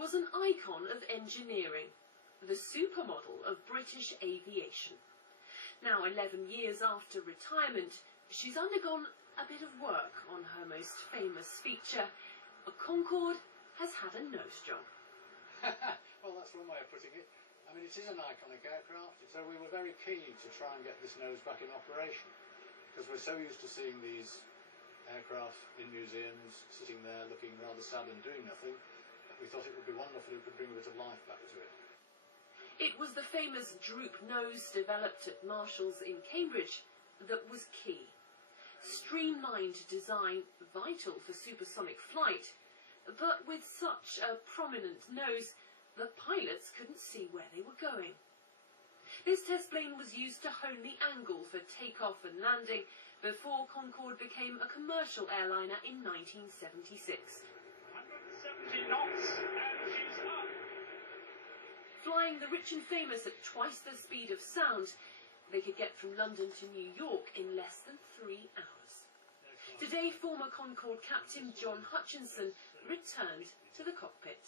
was an icon of engineering, the supermodel of British aviation. Now, 11 years after retirement, she's undergone a bit of work on her most famous feature. A Concorde has had a nose job. Well, that's one way of putting it. I mean, it is an iconic aircraft, so we were very keen to try and get this nose back in operation, because we're so used to seeing these aircraft in museums, sitting there looking rather sad and doing nothing, that we thought it would be wonderful if we could bring a bit of life back to it. It was the famous droop nose developed at Marshall's in Cambridge that was key. Streamlined design, vital for supersonic flight, but with such a prominent nose, the pilots couldn't see where they were going. This test plane was used to hone the angle for takeoff and landing before Concorde became a commercial airliner in 1976. 170 knots and she's up. Flying the rich and famous at twice the speed of sound, they could get from London to New York in less than 3 hours. Today, former Concorde captain John Hutchinson returned to the cockpit.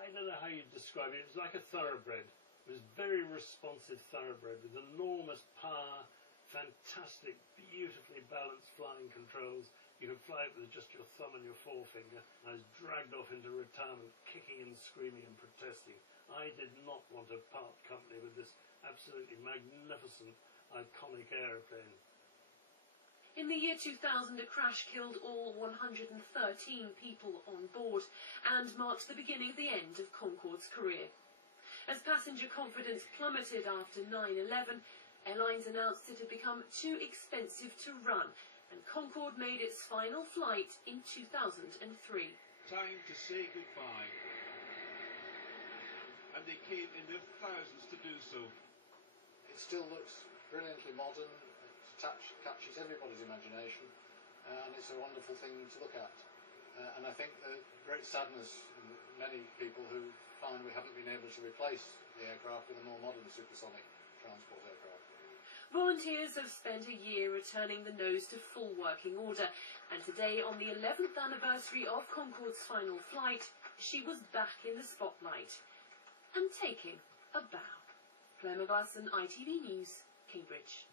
I don't know how you'd describe it. It was like a thoroughbred. It was very responsive thoroughbred with enormous power, fantastic, beautifully balanced flying controls. You could fly it with just your thumb and your forefinger. I was dragged off into retirement, kicking and screaming and protesting. I did not want to part company with this absolutely magnificent, iconic aeroplane. In the year 2000, a crash killed all 113 people on board and marked the beginning of the end of Concorde's career. As passenger confidence plummeted after 9/11, airlines announced it had become too expensive to run, and Concorde made its final flight in 2003. Time to say goodbye. And they came in their thousands to do so. It still looks brilliantly modern. Catches everybody's imagination, and it's a wonderful thing to look at. And I think the great sadness in many people who find we haven't been able to replace the aircraft with a more modern supersonic transport aircraft. Volunteers have spent a year returning the nose to full working order, and today, on the 11th anniversary of Concorde's final flight, she was back in the spotlight and taking a bow. Claire McGlasson, ITV News, Cambridge.